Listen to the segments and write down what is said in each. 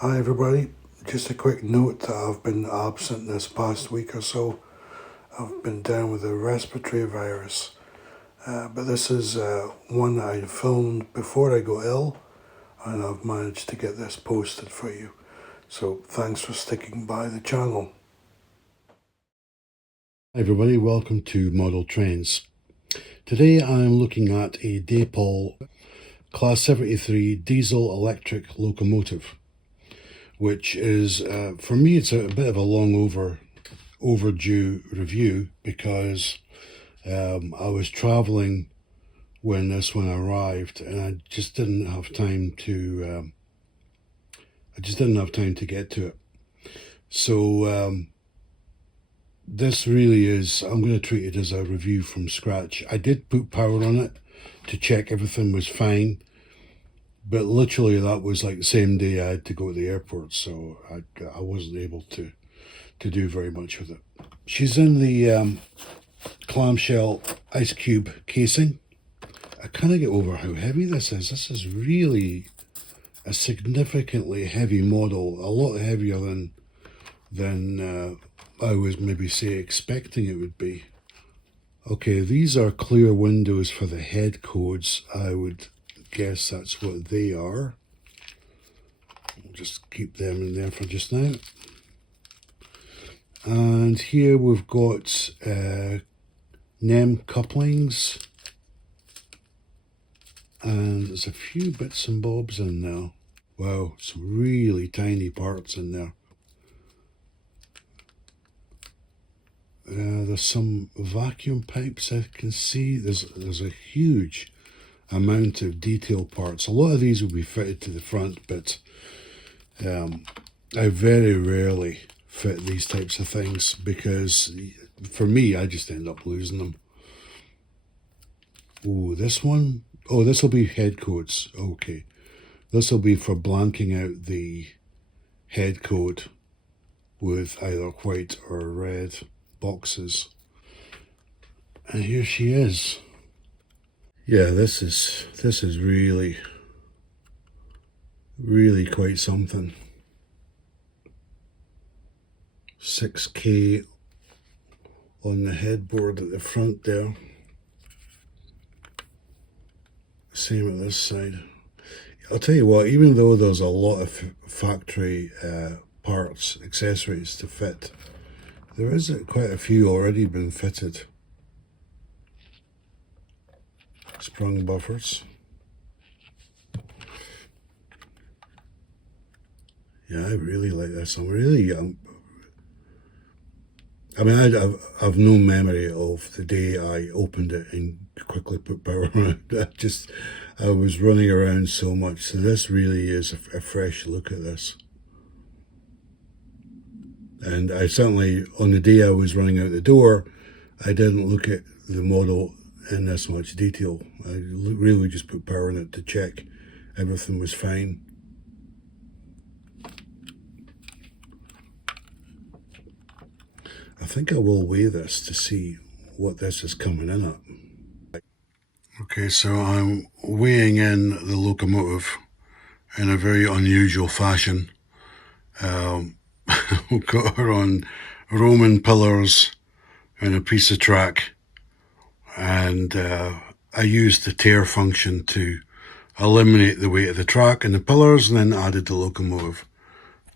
Hi everybody, just a quick note that I've been absent this past week or so. I've been down with a respiratory virus, but this is one that I filmed before I got ill, and I've managed to get this posted for you. So thanks for sticking by the channel. Hi everybody, welcome to Model Trains. Today I'm looking at a DAPOL Class 73 diesel electric locomotive, which is, for me, it's a bit of a long overdue review because I was travelling when this one arrived and I just didn't have time to get to it. So this really is, I'm going to treat it as a review from scratch. I did put power on it to check everything was fine, but literally that was like the same day I had to go to the airport, so I wasn't able to do very much with it. She's in the clamshell ice cube casing. I kind of get over how heavy this is. This is really a significantly heavy model, a lot heavier than I was maybe say expecting it would be. Okay, these are clear windows for the head codes. I would guess that's what they are. We'll just keep them in there for just now. And here we've got NEM couplings, and there's a few bits and bobs in there. Wow, some really tiny parts in there. There's some vacuum pipes I can see. There's a huge amount of detail parts. A lot of these will be fitted to the front, but I very rarely fit these types of things because for me, I just end up losing them. Oh, this one. Oh, this will be head codes. Okay. This will be for blanking out the head code with either white or red boxes. And here she is. Yeah, this is really quite something. 6K on the headboard at the front there. Same at this side. I'll tell you what, even though there's a lot of factory parts, accessories to fit, there is quite a few already been fitted. Sprung buffers. Yeah, I really like this. I'm really, I mean, I've no memory of the day I opened it and quickly put power on it. I was running around so much. So this really is a fresh look at this. And I certainly, on the day I was running out the door, I didn't look at the model in this much detail. I really just put power on it to check everything was fine. I think I will weigh this to see what this is coming in at. Okay, so I'm weighing in the locomotive in a very unusual fashion. We've got her on Roman pillars and a piece of track, and I used the tare function to eliminate the weight of the track and the pillars, and then added the locomotive.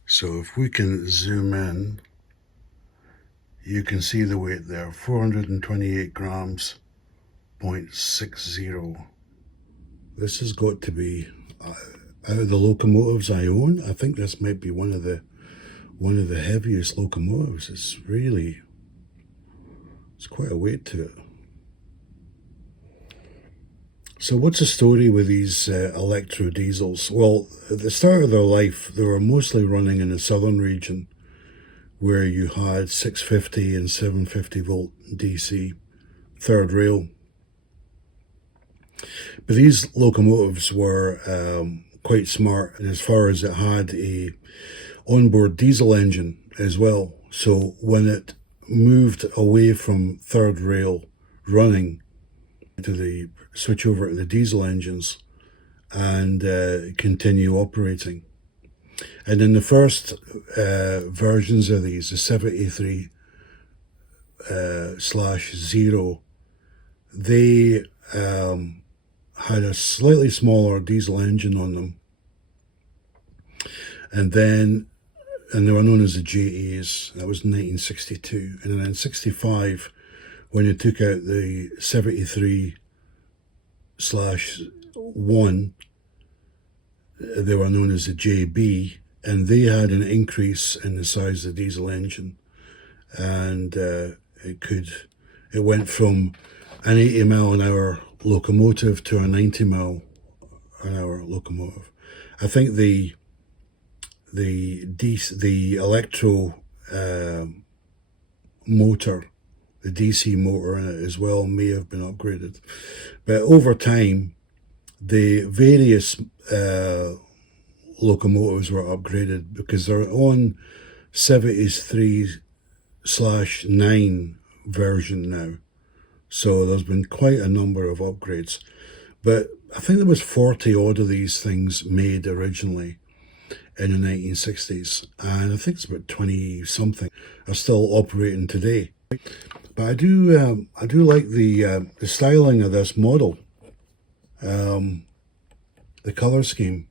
So if we can zoom in, you can see the weight there, 428 grams, 0.60. This has got to be, out of the locomotives I own, I think this might be one of the heaviest locomotives. It's quite a weight to it. So what's the story with these electro diesels? Well, at the start of their life, they were mostly running in the southern region, where you had 650 and 750 volt DC, third rail. But these locomotives were quite smart, and as far as it had a onboard diesel engine as well. So when it moved away from third rail running to the switch over to the diesel engines and continue operating, And in the first versions of these, the 73 slash 0, they had a slightly smaller diesel engine on them. And they were known as the JAs. That was in 1962. And then in 65, when they took out the 73 slash 1, they were known as the JB, and they had an increase in the size of the diesel engine. And it went from an 80 mile an hour locomotive to a 90 mile an hour locomotive. I think the electro motor, the DC motor in it as well, may have been upgraded. But over time, the various locomotives were upgraded because they're on 73/9 version now. So there's been quite a number of upgrades. But I think there was 40 odd of these things made originally in the 1960s, and I think it's about 20 something are still operating today. But I do like the styling of this model, the color scheme.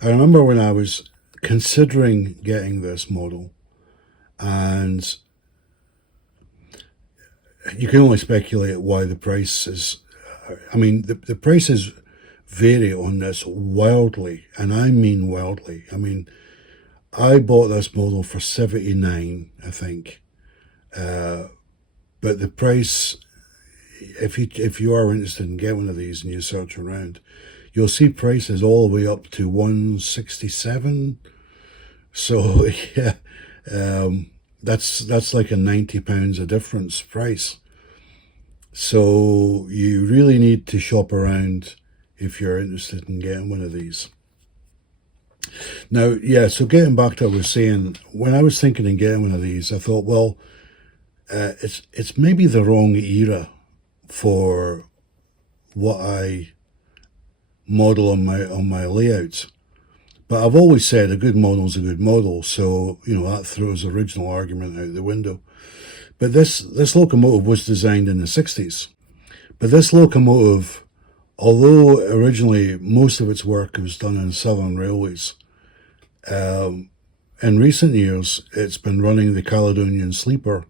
I remember when I was considering getting this model, and you can only speculate why the price is. I mean, the prices vary on this wildly, and I mean wildly. I mean, I bought this model for $79, I think, but the price, if you are interested in getting one of these and you search around, you'll see prices all the way up to $167. So yeah, that's like a £90 a difference price. So you really need to shop around if you're interested in getting one of these. Now, yeah, so getting back to what I was saying, when I was thinking of getting one of these, I thought, well, it's maybe the wrong era for what I model on my layouts. But I've always said a good model is a good model, so that throws the original argument out the window. But this locomotive was designed in the 60s. But this locomotive, although originally most of its work was done in Southern Railways, in recent years it's been running the Caledonian Sleeper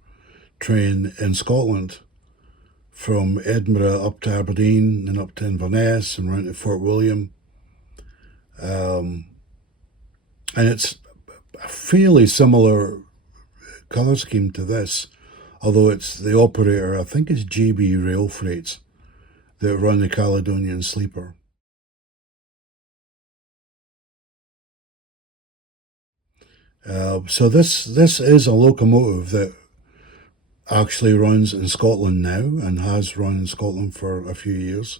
train in Scotland, from Edinburgh up to Aberdeen and up to Inverness and round to Fort William. And it's a fairly similar colour scheme to this, although it's the operator, I think it's GB Rail Freight, that run the Caledonian Sleeper. So this is a locomotive that actually runs in Scotland now and has run in Scotland for a few years.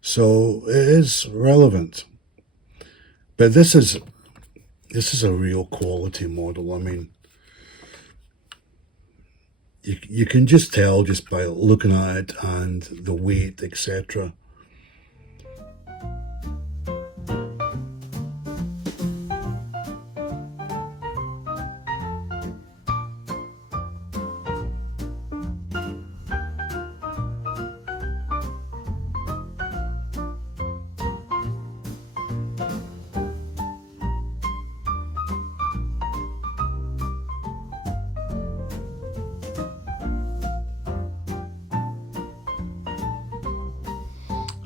So it is relevant. But this is a real quality model. I mean, you can just tell just by looking at it and the weight, etc.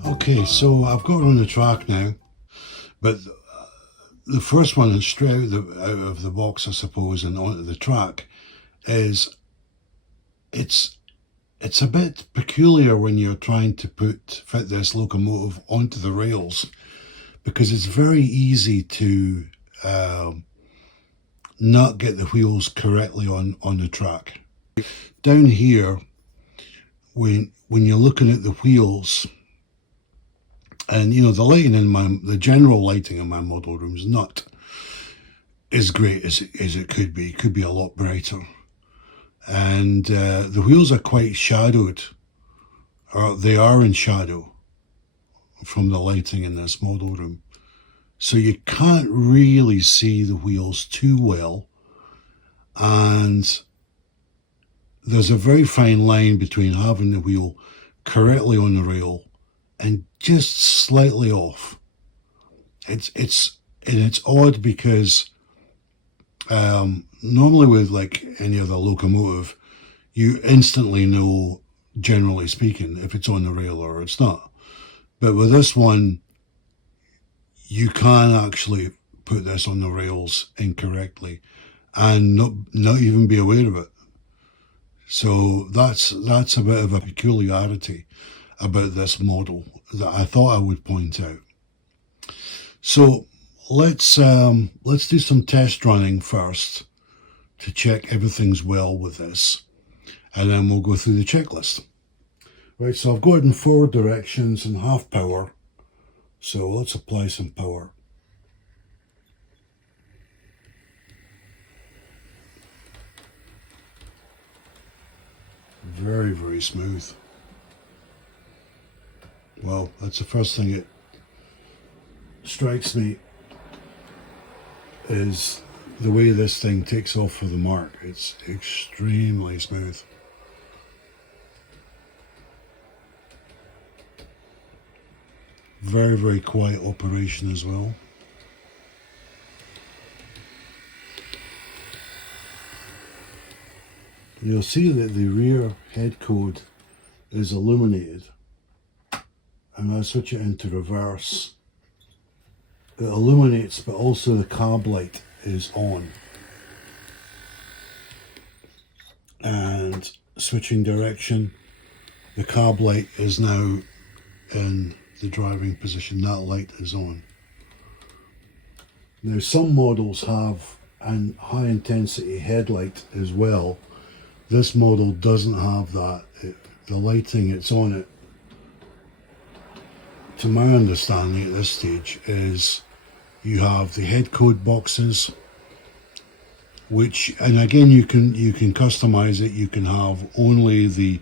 Okay, so I've got her on the track now, but the first one that's straight out of the box, I suppose, and onto the track is it's a bit peculiar when you're trying to fit this locomotive onto the rails, because it's very easy to not get the wheels correctly on the track. Down here, when you're looking at the wheels, and the lighting the general lighting in my model room is not as great as it could be. It could be a lot brighter. And the wheels are quite shadowed, or they are in shadow from the lighting in this model room. so you can't really see the wheels too well, and there's a very fine line between having the wheel correctly on the rail and just slightly off. It's odd because normally with like any other locomotive, you instantly know, generally speaking, if it's on the rail or it's not. But with this one, you can actually put this on the rails incorrectly and not even be aware of it. So that's a bit of a peculiarity about this model that I thought I would point out. So let's do some test running first to check everything's well with this, and then we'll go through the checklist. Right, so I've got it in forward directions and half power. So let's apply some power. Very, very smooth. Well, that's the first thing that strikes me is the way this thing takes off for the mark. It's extremely smooth. Very, very quiet operation as well. You'll see that the rear head code is illuminated, and I switch it into reverse. It illuminates, but also the carb light is on. And switching direction, the carb light is now in the driving position. That light is on. Now some models have a high intensity headlight as well. This model doesn't have that. The lighting it's on it, to my understanding at this stage, is you have the head code boxes, which, and again, you can customize it. You can have only the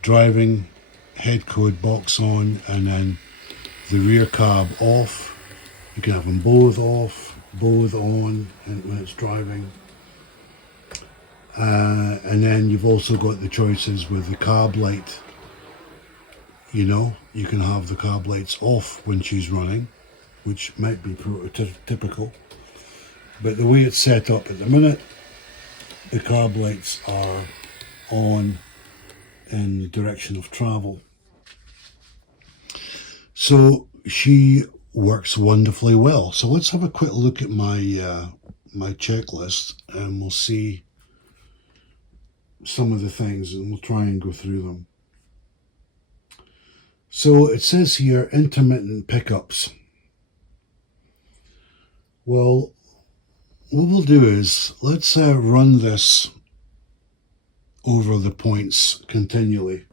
driving head code box on and then the rear cab off. You can have them both off, both on, and when it's driving. And then you've also got the choices with the carb light. You know, you can have the carb lights off when she's running, which might be prototypical. But the way it's set up at the minute, the carb lights are on in direction of travel. So she works wonderfully well. So let's have a quick look at my my checklist, and we'll see some of the things, and we'll try and go through them. So it says here intermittent pickups. Well, what we'll do is let's run this over the points continually.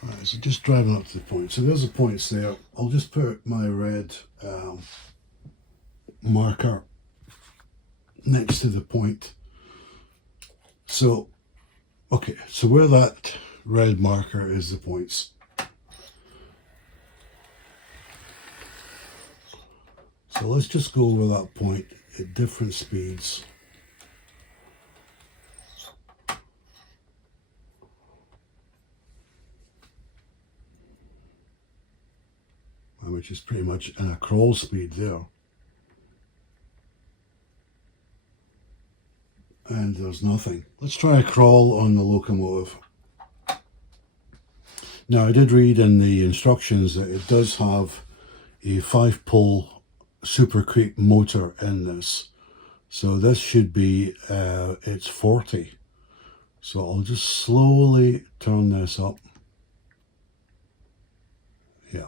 Right, so just driving up to the point. So there's the points there. I'll just put my red marker next to the point. So, okay, so where that red marker is the points. So let's just go over that point at different speeds. Which is pretty much in a crawl speed there. And there's nothing. Let's try a crawl on the locomotive. Now, I did read in the instructions that it does have a 5-pole super creep motor in this. So this should be, it's 40. So I'll just slowly turn this up. Yeah.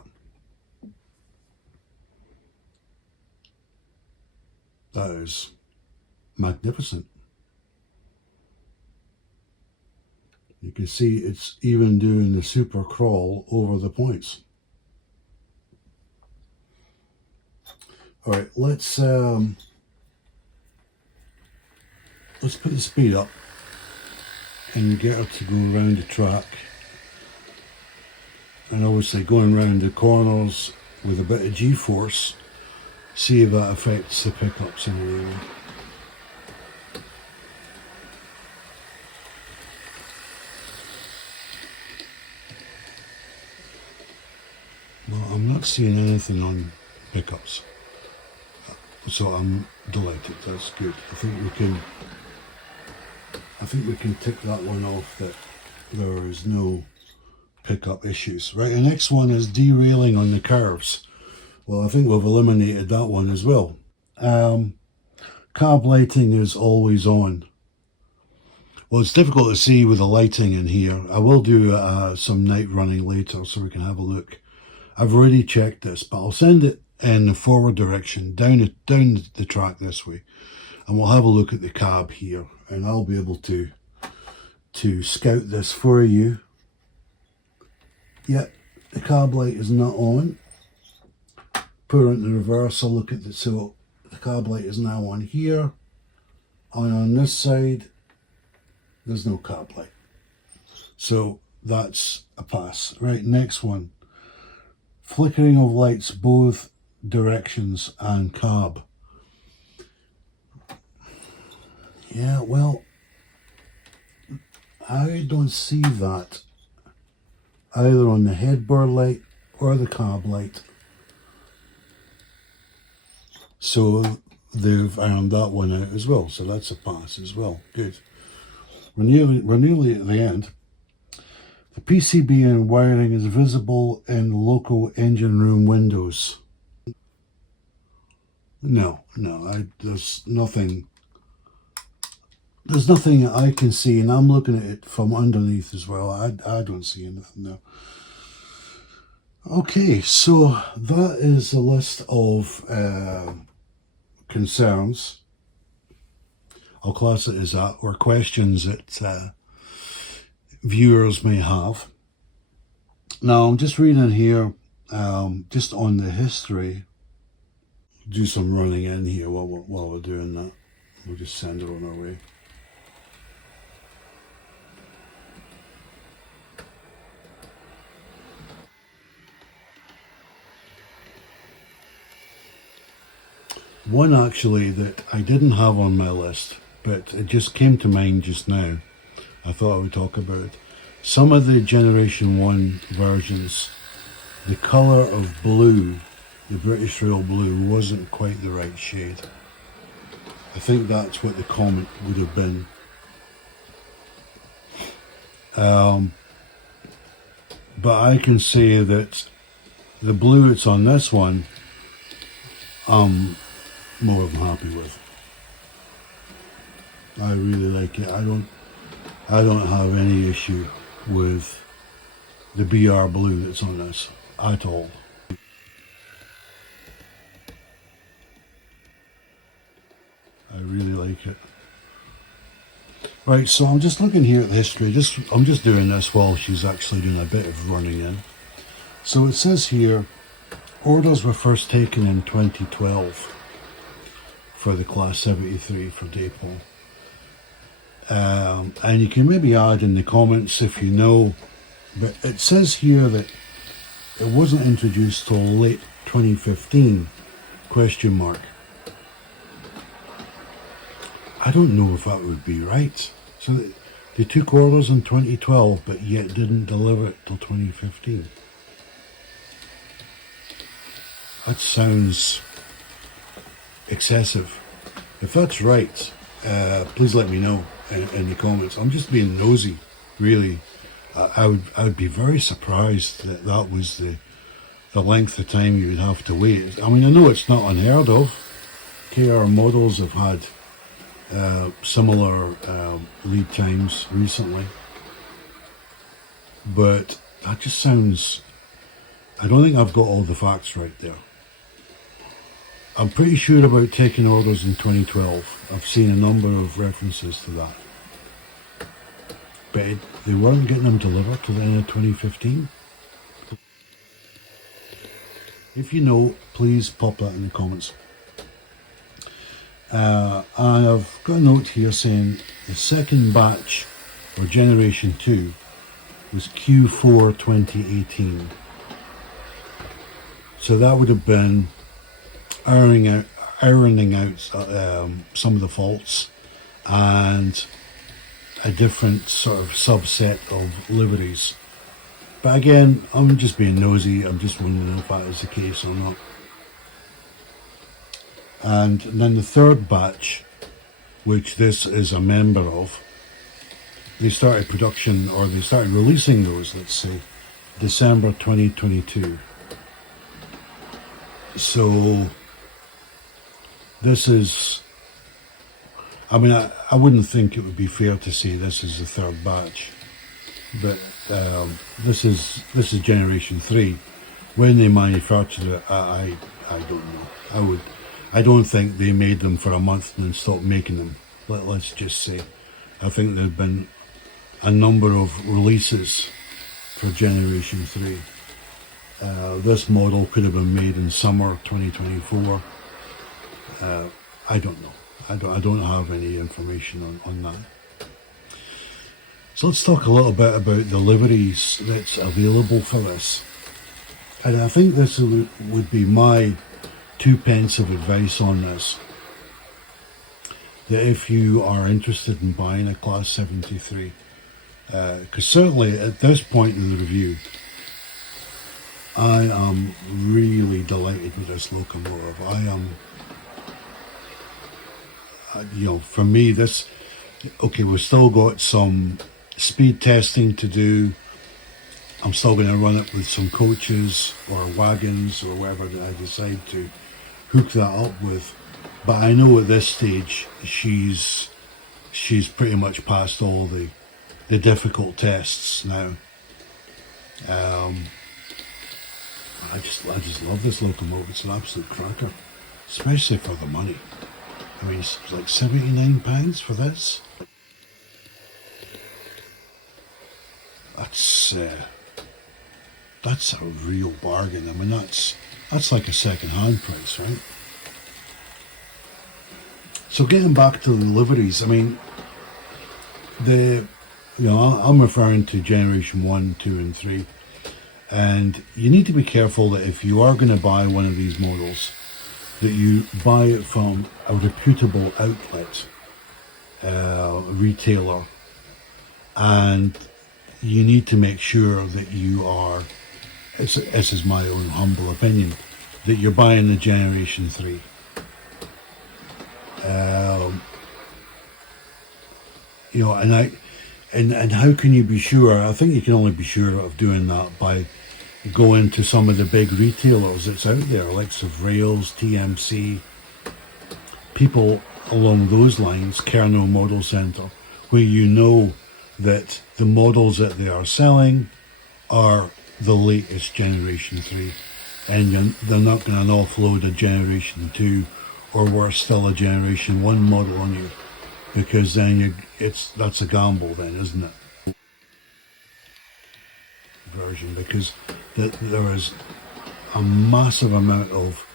That is magnificent. You can see it's even doing the super crawl over the points. All right, let's put the speed up and get her to go around the track. And obviously going around the corners with a bit of G-force see if that affects the pickups in any way. Well, I'm not seeing anything on pickups, so I'm delighted. That's good. I think we can tick that one off, that there is no pickup issues. Right, the next one is derailing on the curves. Well, I think we've eliminated that one as well. Carb lighting is always on. Well, it's difficult to see with the lighting in here. I will do some night running later so we can have a look. I've already checked this, but I'll send it in the forward direction, down the track this way, and we'll have a look at the cab here, and I'll be able to scout this for you. Yeah, the cab light is not on. Put it into reverse, I'll look at so the cab light is now on here, and on this side, there's no cab light. So that's a pass. Right, next one. Flickering of lights both directions and cab. Yeah, well, I don't see that either on the headboard light or the cab light. So they've ironed that one out as well. So that's a pass as well. Good. We're nearly at the end. The PCB and wiring is visible in local engine room windows. No, there's nothing. There's nothing I can see, and I'm looking at it from underneath as well. I don't see anything there. Okay, so that is a list of concerns. I'll class it as that, or questions that viewers may have. Now I'm just reading here, just on the history. Do some running in here while we're doing that. We'll just send it on our way. One actually that I didn't have on my list, but it just came to mind just now. I thought I would talk about it. Some of the Generation 1 versions, the colour of blue, the British Rail blue, wasn't quite the right shade. I think that's what the comment would have been. But I can say that the blue that's on this one, I'm more than happy with. I really like it. I don't have any issue with the BR blue that's on this at all. I really like it. Right, so I'm just looking here at the history. I'm just doing this while she's actually doing a bit of running in. So it says here, orders were first taken in 2012 for the Class 73 for DAPOL. And you can maybe add in the comments if you know, but it says here that it wasn't introduced till late 2015, question mark. I don't know if that would be right. So they took orders in 2012 but yet didn't deliver it till 2015. That sounds excessive. If that's right, please let me know in the comments. I'm just being nosy, really. I would be very surprised that was the length of time you would have to wait. I mean, I know it's not unheard of. KR models have had similar lead times recently, but that just sounds. I don't think I've got all the facts right there. I'm pretty sure about taking orders in 2012. I've seen a number of references to that. But they weren't getting them delivered till the end of 2015. If you know, please pop that in the comments. And I've got a note here saying the second batch, or Generation 2, was Q4 2018. So that would have been ironing out, some of the faults, and a different sort of subset of liveries. But again, I'm just being nosy. I'm just wondering if that is the case or not. And then the third batch, which this is a member of, they started production, or they started releasing those, let's say, December 2022. So this is, I mean, I wouldn't think it would be fair to say this is the third batch, but this is generation 3. When they manufactured it, I don't know. I don't think they made them for a month and then stopped making them. Let's just say, I think there've been a number of releases for generation 3. This model could have been made in summer 2024. I don't know. I don't have any information on that. So let's talk a little bit about the liveries that's available for this. And I think this would be my 2 pence of advice on this. That if you are interested in buying a Class 73, because certainly at this point in the review, I am really delighted with this locomotive. I am, for me, this, okay, we've still got some speed testing to do. I'm still going to run it with some coaches or wagons or whatever that I decide to hook that up with. But I know at this stage she's pretty much passed all the difficult tests now. I just love this locomotive. It's an absolute cracker, especially for the money. I mean, it's like £79 for this. That's a real bargain. I mean, that's like a second-hand price, right? So getting back to the liveries, I mean, I'm referring to generation 1, 2, and 3. And you need to be careful that if you are going to buy one of these models, that you buy it from a reputable outlet, retailer, and you need to make sure that you are, this is my own humble opinion, that you're buying the generation 3. And how can you be sure? I think you can only be sure of doing that by going to some of the big retailers that's out there, like Rails, TMC, people along those lines, Kernel Model Center, where you know that the models that they are selling are the latest generation 3, and they're not going to offload a generation 2 or worse still a generation 1 model on you, because then that's a gamble then, isn't it? Version, because there is a massive amount of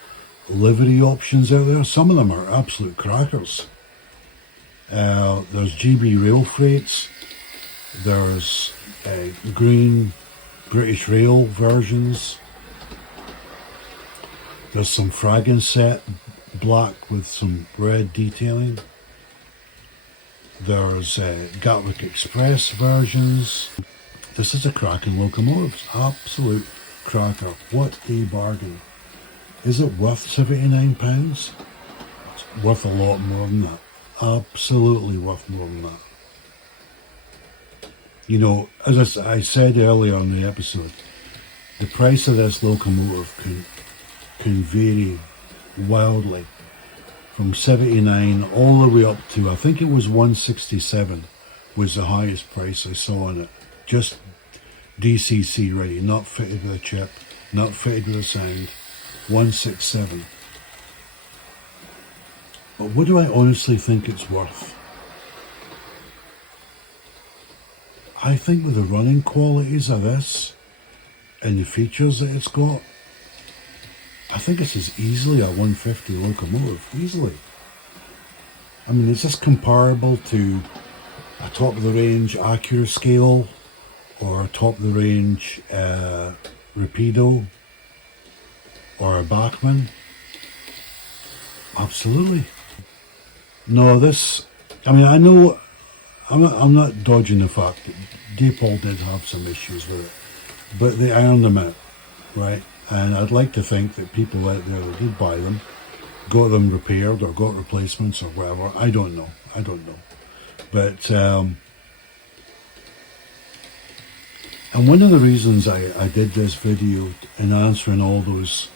livery options out there. Some of them are absolute crackers. There's GB Rail Freights, there's green British Rail versions, there's some Fragonset black with some red detailing, there's Gatwick Express versions. This is a cracking locomotive, absolute cracker. What a bargain. Is it worth £79? It's worth a lot more than that. Absolutely worth more than that. You know, as I said earlier on the episode, the price of this locomotive can vary wildly, from 79 all the way up to, I think it was 167 was the highest price I saw on it. Just DCC ready, not fitted with a chip, not fitted with a sound. 167. But what do I honestly think it's worth? I think with the running qualities of this and the features that it's got, I think this is easily a 150 locomotive, easily. I mean, is this comparable to a top of the range Acura scale or a top of the range Rapido or a Bachmann? Absolutely. No, this. I mean, I know. I'm not dodging the fact that DAPOL did have some issues with it, but they ironed them out, right? And I'd like to think that people out there that did buy them got them repaired or got replacements or whatever. I don't know. I don't know. But and one of the reasons I did this video in answering all those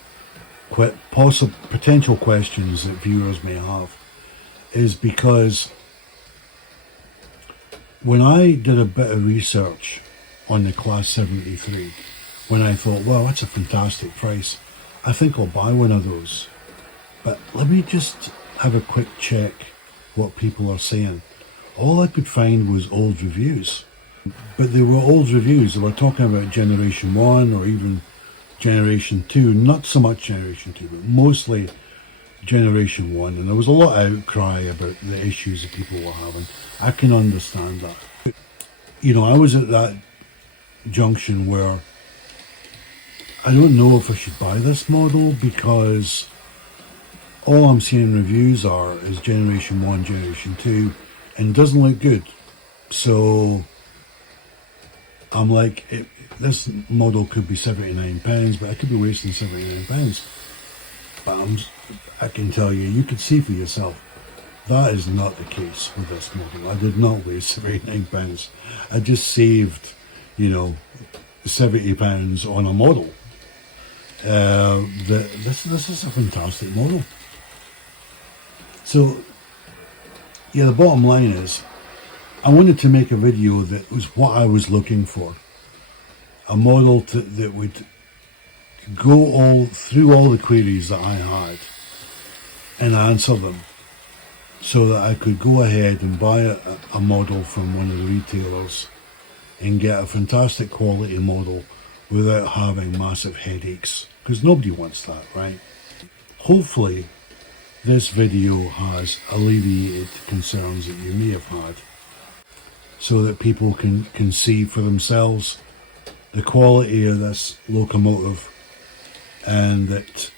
potential questions that viewers may have is because when I did a bit of research on the Class 73, when I thought, well, that's a fantastic price, I think I'll buy one of those. But let me just have a quick check what people are saying. All I could find was old reviews. But they were old reviews. They were talking about Generation 1 or even Generation 2. Not so much Generation 2, but mostly Generation 1. And there was a lot of outcry about the issues that people were having. I can understand that. You know, I was at that junction where I don't know if I should buy this model because all I'm seeing reviews are is Generation 1, Generation 2, and it doesn't look good. So I'm like, this model could be £79, but I could be wasting £79. But I can tell you, you could see for yourself, that is not the case with this model. I did not waste £79. I just saved, you know, £70 on a model. This is a fantastic model. So, yeah, the bottom line is, I wanted to make a video that was what I was looking for. A model that would go through all the queries that I had and answer them so that I could go ahead and buy a model from one of the retailers and get a fantastic quality model without having massive headaches, because nobody wants that, right? Hopefully this video has alleviated concerns that you may have had so that people can see for themselves the quality of this locomotive and that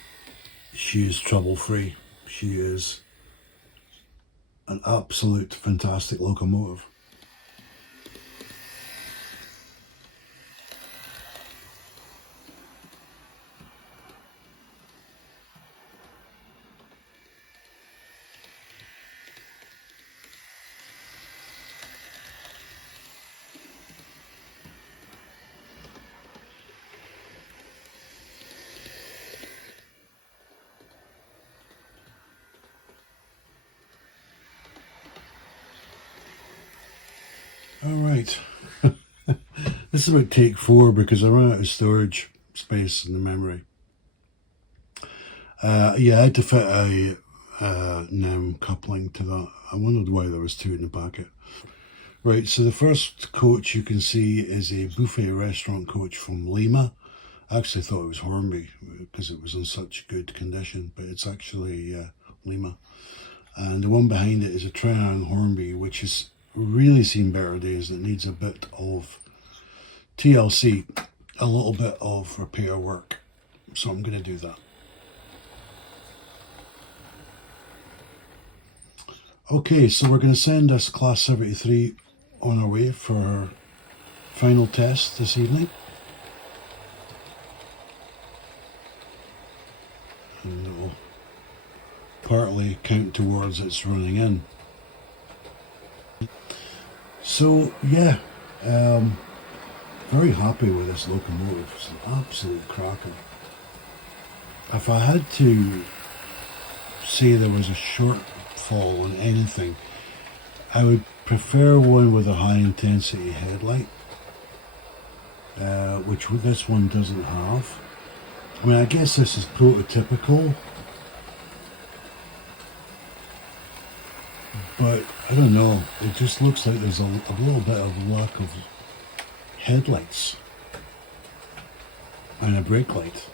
she is trouble-free. She is an absolute fantastic locomotive. All right. This is about take 4 because I ran out of storage space in the memory. Yeah, I had to fit a NEM coupling to that. I wondered why there was 2 in the packet. Right, so the first coach you can see is a buffet restaurant coach from Lima. I actually thought it was Hornby because it was in such good condition, but it's actually Lima. And the one behind it is a Trian Hornby, which has really seen better days. It needs a bit of TLC, a little bit of repair work. So I'm going to do that. Okay, so we're going to send this Class 73 on our way for our final test this evening. And it will partly count towards its running in. So yeah, very happy with this locomotive. It's an absolute cracker. If I had to say there was a shortfall on anything, I would prefer one with a high intensity headlight, which this one doesn't have. I mean, I guess this is prototypical, but I don't know, it just looks like there's a little bit of lack of headlights and a brake light.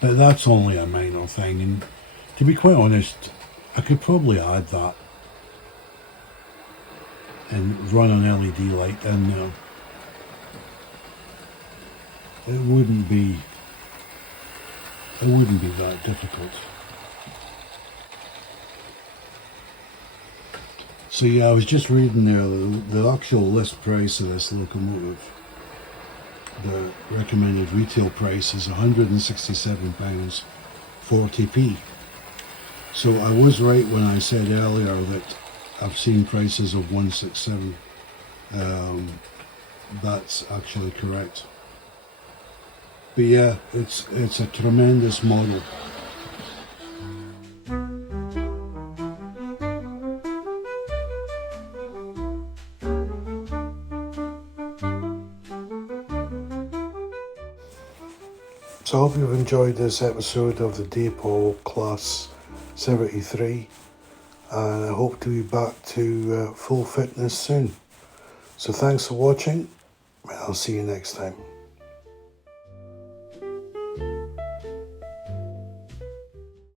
But that's only a minor thing, and to be quite honest, I could probably add that and run an LED light in there. It wouldn't be that difficult. So yeah, I was just reading there the actual list price of this locomotive. The recommended retail price is £167.40p. So I was right when I said earlier that I've seen prices of 167. That's actually correct. But yeah, it's a tremendous model. So I hope you've enjoyed this episode of the DAPOL Class 73, and I hope to be back to full fitness soon. So thanks for watching, and I'll see you next time.